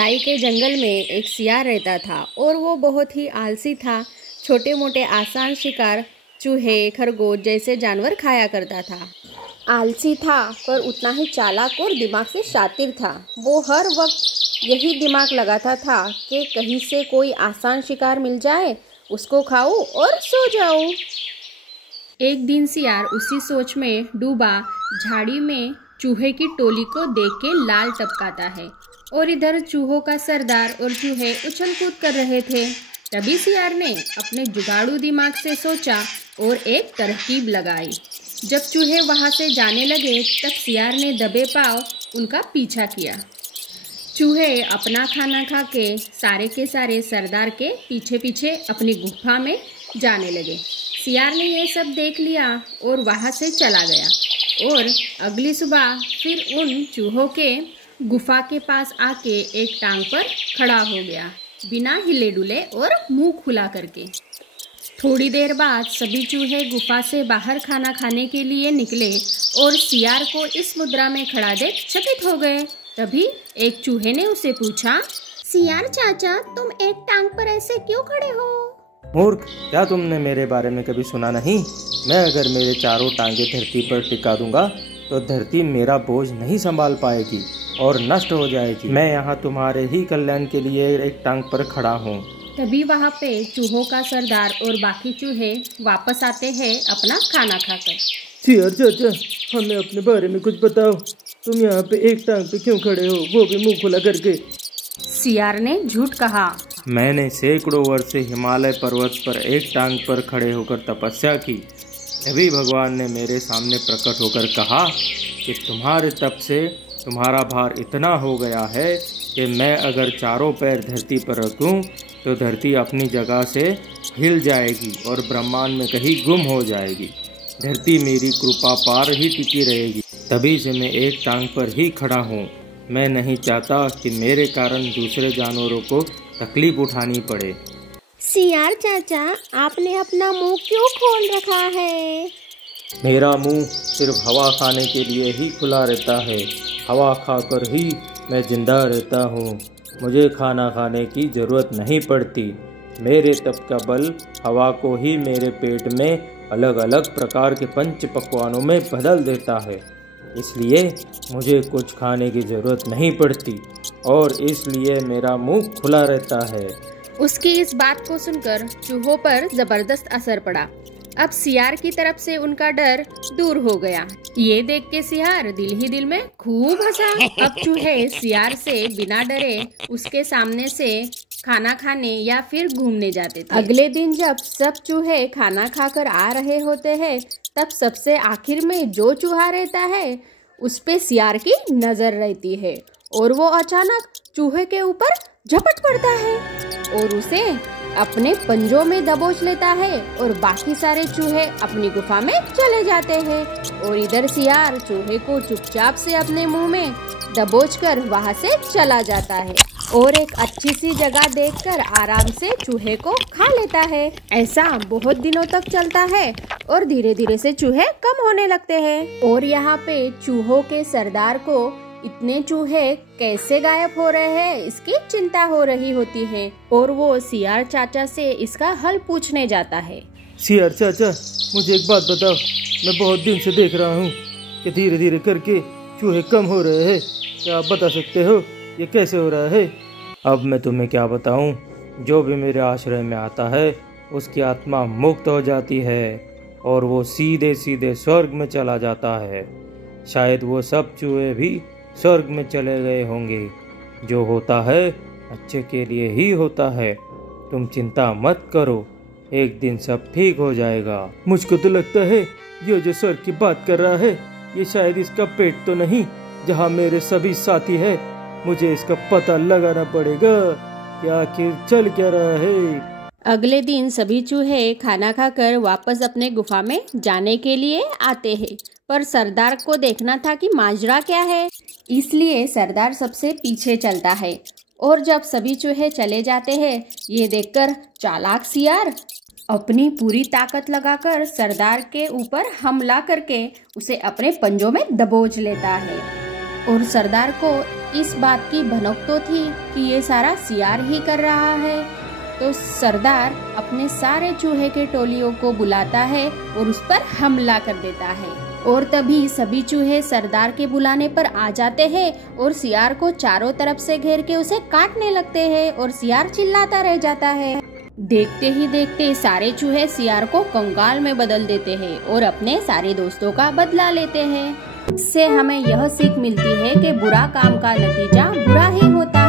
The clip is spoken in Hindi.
भिलाई के जंगल में एक सियार रहता था और वो बहुत ही आलसी था। छोटे मोटे आसान शिकार चूहे, खरगोश जैसे जानवर खाया करता था। आलसी था पर उतना ही चालाक और दिमाग से शातिर था। वो हर वक्त यही दिमाग लगाता था कि कहीं से कोई आसान शिकार मिल जाए, उसको खाऊं और सो जाऊं। एक दिन सियार उसी सोच में डूबा। झाड़ी में चूहे की टोली को देख के लाल टपकाता है और इधर चूहों का सरदार और चूहे उछल कूद कर रहे थे। तभी सियार ने अपने जुगाड़ू दिमाग से सोचा और एक तरकीब लगाई। जब चूहे वहां से जाने लगे तब सियार ने दबे पांव उनका पीछा किया। चूहे अपना खाना खा के सारे सरदार के पीछे पीछे अपनी गुफा में जाने लगे। सियार ने ये सब देख लिया और वहां से चला गया और अगली सुबह फिर उन चूहों के गुफा के पास आके एक टांग पर खड़ा हो गया, बिना हिले डुले और मुंह खुला करके। थोड़ी देर बाद सभी चूहे गुफा से बाहर खाना खाने के लिए निकले और सियार को इस मुद्रा में खड़ा देख चकित हो गए। तभी एक चूहे ने उसे पूछा, सियार चाचा, तुम एक टांग पर ऐसे क्यों खड़े हो? मूर्ख, क्या तुमने मेरे बारे में कभी सुना नहीं? मैं अगर मेरे चारों टांगे धरती पर टिका दूंगा तो धरती मेरा बोझ नहीं संभाल पाएगी और नष्ट हो जाएगी। मैं यहाँ तुम्हारे ही कल्याण के लिए एक टांग पर खड़ा हूँ। तभी वहाँ पे चूहों का सरदार और बाकी चूहे वापस आते हैं अपना खाना खाकर। सियार चाचा, हमें अपने बारे में कुछ बताओ। तुम यहाँ पे एक टांग पे क्यों खड़े हो, वो भी मुंह खुला करके? सियार ने झूठ कहा। मैंने सैकड़ों वर्ष से हिमालय पर्वत पर एक टांग पर खड़े होकर तपस्या की। तभी भगवान ने मेरे सामने प्रकट होकर कहा कि तुम्हारे तप से तुम्हारा भार इतना हो गया है कि मैं अगर चारों पैर धरती पर रखूं तो धरती अपनी जगह से हिल जाएगी और ब्रह्मांड में कहीं गुम हो जाएगी। धरती मेरी कृपा पार ही टिकी रहेगी। तभी से मैं एक टांग पर ही खड़ा हूँ। मैं नहीं चाहता कि मेरे कारण दूसरे जानवरों को तकलीफ उठानी पड़े। सियार चाचा, आपने अपना मुंह क्यों खोल रखा है? मेरा मुंह सिर्फ हवा खाने के लिए ही खुला रहता है। हवा खाकर ही मैं जिंदा रहता हूँ। मुझे खाना खाने की जरूरत नहीं पड़ती। मेरे तप का बल हवा को ही मेरे पेट में अलग अलग प्रकार के पंच पकवानों में बदल देता है। इसलिए मुझे कुछ खाने की जरूरत नहीं पड़ती और इसलिए मेरा मुंह खुला रहता है। उसकी इस बात को सुनकर चूहों पर जबरदस्त असर पड़ा। अब सियार की तरफ से उनका डर दूर हो गया। ये देख के सियार दिल ही दिल में खूब हंसा। अब चूहे सियार से बिना डरे उसके सामने से खाना खाने या फिर घूमने जाते थे। अगले दिन जब सब चूहे खाना खाकर आ रहे होते हैं तब सबसे आखिर में जो चूहा रहता है उस पे सियार की नजर रहती है और वो अचानक चूहे के ऊपर झपट पड़ता है और उसे अपने पंजों में दबोच लेता है और बाकी सारे चूहे अपनी गुफा में चले जाते हैं और इधर सियार चूहे को चुपचाप से अपने मुंह में दबोचकर वहां से चला जाता है और एक अच्छी सी जगह देखकर आराम से चूहे को खा लेता है। ऐसा बहुत दिनों तक चलता है और धीरे धीरे से चूहे कम होने लगते हैं और यहाँ पे चूहों के सरदार को इतने चूहे कैसे गायब हो रहे हैं इसकी चिंता हो रही होती है और वो सियार चाचा से इसका हल पूछने जाता है। सियार चाचा, मुझे एक बात बताओ। मैं बहुत दिन से देख रहा हूँ कि धीरे धीरे करके चूहे कम हो रहे हैं। क्या आप बता सकते हो ये कैसे हो रहा है? अब मैं तुम्हें क्या बताऊं? जो भी मेरे आश्रय में आता है उसकी आत्मा मुक्त हो जाती है और वो सीधे सीधे स्वर्ग में चला जाता है। शायद वो सब चूहे भी स्वर्ग में चले गए होंगे। जो होता है अच्छे के लिए ही होता है। तुम चिंता मत करो, एक दिन सब ठीक हो जाएगा। मुझको तो लगता है ये जो स्वर्ग की बात कर रहा है ये शायद इसका पेट तो नहीं जहाँ मेरे सभी साथी है। मुझे इसका पता लगाना पड़ेगा कि आखिर चल क्या रहा है। अगले दिन सभी चूहे खाना खाकर वापस अपने गुफा में जाने के लिए आते हैं पर सरदार को देखना था कि माजरा क्या है, इसलिए सरदार सबसे पीछे चलता है और जब सभी चूहे चले जाते हैं ये देखकर चालाक सियार अपनी पूरी ताकत लगाकर सरदार के ऊपर हमला करके उसे अपने पंजों में दबोच लेता है और सरदार को इस बात की भनक तो थी कि ये सारा सियार ही कर रहा है। तो सरदार अपने सारे चूहे के टोलियों को बुलाता है और उस पर हमला कर देता है। और तभी सभी चूहे सरदार के बुलाने पर आ जाते हैं और सियार को चारों तरफ से घेर के उसे काटने लगते हैं और सियार चिल्लाता रह जाता है। देखते ही देखते सारे चूहे सियार को कंगाल में बदल देते हैं और अपने सारे दोस्तों का बदला लेते हैं। इससे हमें यह सीख मिलती है कि बुरा काम का नतीजा बुरा ही होता है।